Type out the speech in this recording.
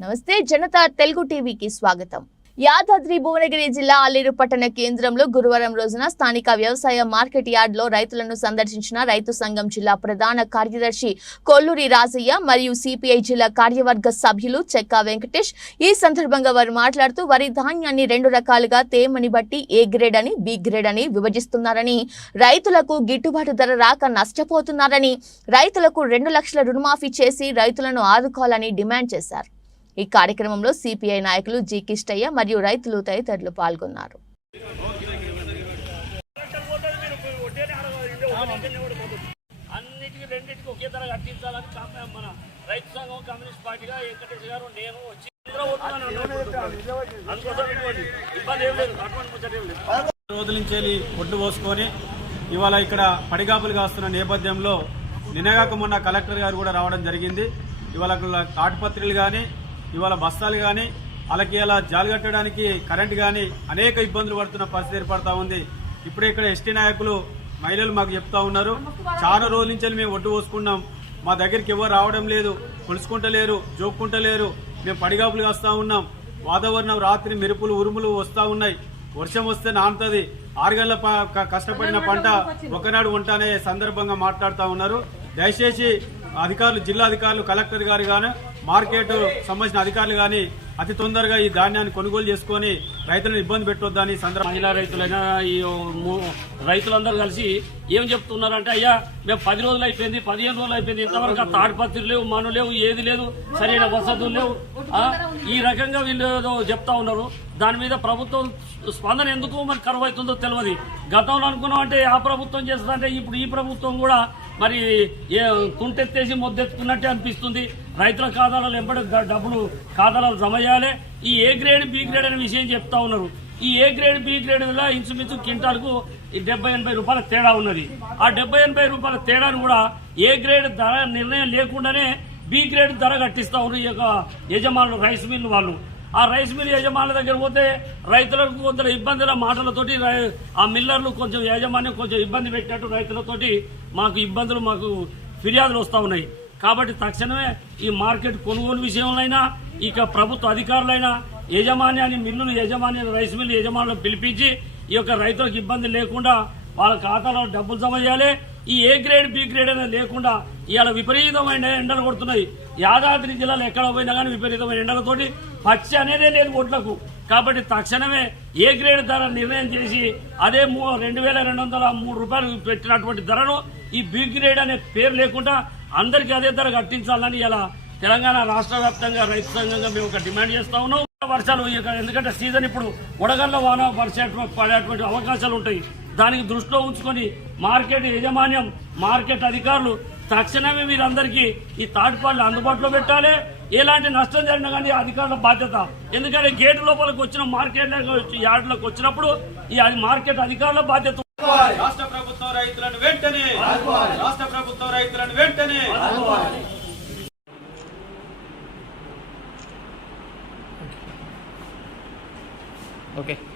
నమస్తే జనతా తెలుగు టీవీకి స్వాగతం. యాదాద్రి భువనగిరి జిల్లా అల్లేరు పట్టణ కేంద్రంలో గురువారం రోజున స్థానిక వ్యవసాయ మార్కెట్ యార్డ్లో రైతులను సందర్శించిన రైతు సంఘం జిల్లా ప్రధాన కార్యదర్శి కొల్లూరి రాజయ్య మరియు సిపిఐ జిల్లా కార్యవర్గ సభ్యులు చెక్కా వెంకటేష్. ఈ సందర్భంగా వారు మాట్లాడుతూ వరి ధాన్యాన్ని రెండు రకాలుగా తేమని బట్టి ఏ గ్రేడ్ అని బి గ్రేడ్ అని విభజిస్తున్నారని రైతులకు గిట్టుబాటు ధర రాక నష్టపోతున్నారని రైతులకు రెండు లక్షల రుణమాఫీ చేసి రైతులను ఆదుకోవాలని డిమాండ్ చేశారు. ఈ కార్యక్రమంలో సిపిఐ నాయకులు జి కిష్టయ్య మరియు రైతులు తదితరులు పాల్గొన్నారు. అన్నిటికీ రెండింటికి ఒకే ధర కట్టించాలని కాక- మన రైతు సంఘం కమ్యూనిస్ట్ పార్టీగా వెంకటేష్ గారు నేను వచ్చి ఇందులో పోతున్నాను అందుకోసం ఇటువంటి ఇబ్బంది ఏం లేదు. అటువంటి ముచ్చట ఏం లేదు. రోజుల నుంచి ఒడ్డు పోసుకొని ఇవాళ ఇక్కడ పడిగాపులు కాస్తున్న నేపథ్యంలో నిన్నగాక మొన్న కలెక్టర్ గారు కూడా రావడం జరిగింది. ఇవాళ తాటిపత్రులు కానీ ఇవాళ బస్తాలు కానీ వాళ్ళకి ఇలా జాలు కట్టడానికి కరెంట్ కానీ అనేక ఇబ్బందులు పడుతున్న పరిస్థితి ఏర్పడతా ఉంది. ఇప్పుడే ఇక్కడ ఎస్టీ నాయకులు మహిళలు మాకు చెప్తా ఉన్నారు. చాలా రోజుల నుంచి మేము ఒడ్డు పోసుకున్నాం. మా దగ్గరికి ఎవరు రావడం లేదు కొలుసుకుంటలేరు జోక్కుంటలేరు. మేము పడిగాపులు కాస్తా ఉన్నాం. వాతావరణం రాత్రి మెరుపులు ఉరుములు వస్తా ఉన్నాయి. వర్షం వస్తే నానుతుంది. ఆరు గంటల కష్టపడిన పంట ఒకనాడు ఉంటానే సందర్భంగా మాట్లాడుతూ ఉన్నారు. దయచేసి అధికారులు జిల్లా అధికారులు కలెక్టర్ గారు కానీ మార్కెట్ సంబంధించిన అధికారులు కానీ అతి తొందరగా ఈ ధాన్యాన్ని కొనుగోలు చేసుకొని రైతులను ఇబ్బంది పెట్టొద్దని సందర్భ మహిళా రైతులైనా ఈ రైతులందరూ కలిసి ఏం చెప్తున్నారంటే అయ్యా మేము పది రోజులు అయిపోయింది పదిహేను రోజులు అయిపోయింది ఇంతవరకు ఆ తాడిపత్రులు లేవు మను లేవు ఏది లేదు సరైన వసతులు లేవు. ఈ రకంగా వీళ్ళు ఏదో చెప్తా ఉన్నారు. దాని మీద ప్రభుత్వం స్పందన ఎందుకు మరి కరువు అవుతుందో తెలియదు గతంలో అనుకున్నాం అంటే ఆ ప్రభుత్వం చేస్తుందంటే ఇప్పుడు ఈ ప్రభుత్వం కూడా మరి ఏ తుంటెత్తేసి మొద్దెత్తుకున్నట్టే అనిపిస్తుంది. రైతుల ఖాతాలలో ఎంబడి డబ్బులు ఖాతాలలో జమ చేయాలి. ఈ ఏ గ్రేడ్ బి గ్రేడ్ అనే విషయం చెప్తా ఉన్నారు. ఈ ఏ గ్రేడ్ బి గ్రేడ్ వల్ల ఇంచుమించు క్వింటాల్కు డెబ్బై ఎనభై రూపాయల తేడా ఉన్నది. ఆ డెబ్బై ఎనభై రూపాయల తేడాను కూడా ఏ గ్రేడ్ ధర నిర్ణయం లేకుండానే బి గ్రేడ్ ధర కట్టిస్తా ఉన్నారు ఈ యొక్క యజమానులు రైస్ మిల్ వాళ్ళు. ఆ రైస్ మిల్ యజమానుల దగ్గర పోతే రైతులకు కొంత ఇబ్బందుల మాటలతోటి రై- ఆ మిల్లర్లు కొంచెం యాజమాన్యం కొంచెం ఇబ్బంది పెట్టినట్టు రైతులతోటి మాకు ఇబ్బందులు మాకు ఫిర్యాదులు వస్తూ ఉన్నాయి. కాబట్టి తక్షణమే ఈ మార్కెట్ కొనుగోలు విషయంలోనైనా ఇక ప్రభుత్వ అధికారులైనా యజమాన్యాన్ని మిల్లులు యజమాన్యాన్ని రైస్ మిల్లు యజమానులను పిలిపించి ఈ యొక్క రైతులకు ఇబ్బంది లేకుండా వాళ్ళ ఖాతాలో డబ్బులు జమ చేయాలి. ఈ ఏ గ్రేడ్ బి గ్రేడ్ అనేది లేకుండా ఇవాళ విపరీతమైన ఎండలు కొడుతున్నాయి. యాదాద్రి జిల్లాలో ఎక్కడ పోయినా కానీ విపరీతమైన ఎండలతోటి పచ్చి అనేదే లేదు ఒడ్లకు. కాబట్టి తక్షణమే ఏ గ్రేడ్ ధర నిర్ణయం చేసి అదే మూ- రెండు వేల రెండు వందల మూడు రూపాయలు పెట్టినటువంటి ధరను ఈ బి గ్రేడ్ అనే పేరు లేకుండా అందరికీ అదే ధర కట్టించాలని ఇలా తెలంగాణ రాష్ట్ర వ్యాప్తంగా రైతు సంఘంగా మేము ఒక డిమాండ్ చేస్తా ఉన్నాం. వర్షాలు ఎందుకంటే సీజన్ ఇప్పుడు వడగళ్ళ వాన వర్ష పడేటువంటి అవకాశాలు ఉంటాయి. దానికి దృష్టిలో ఉంచుకొని మార్కెట్ యజమాన్యం మార్కెట్ అధికారులు తక్షణమే మీరందరికీ ఈ తాటిపాళ్ళు అందుబాటులో పెట్టాలి. ఎలాంటి నష్టం జరిగినా కానీ అధికారుల బాధ్యత. ఎందుకంటే గేటు లోపలికి వచ్చిన మార్కెట్ యార్డులకు వచ్చినప్పుడు ఈ అది మార్కెట్ అధికారుల బాధ్యత. రాష్ట్ర ప్రభుత్వం రైతులను వెంటనే రాష్ట్ర ప్రభుత్వం రైతులను వెంటనే Oke. Okay.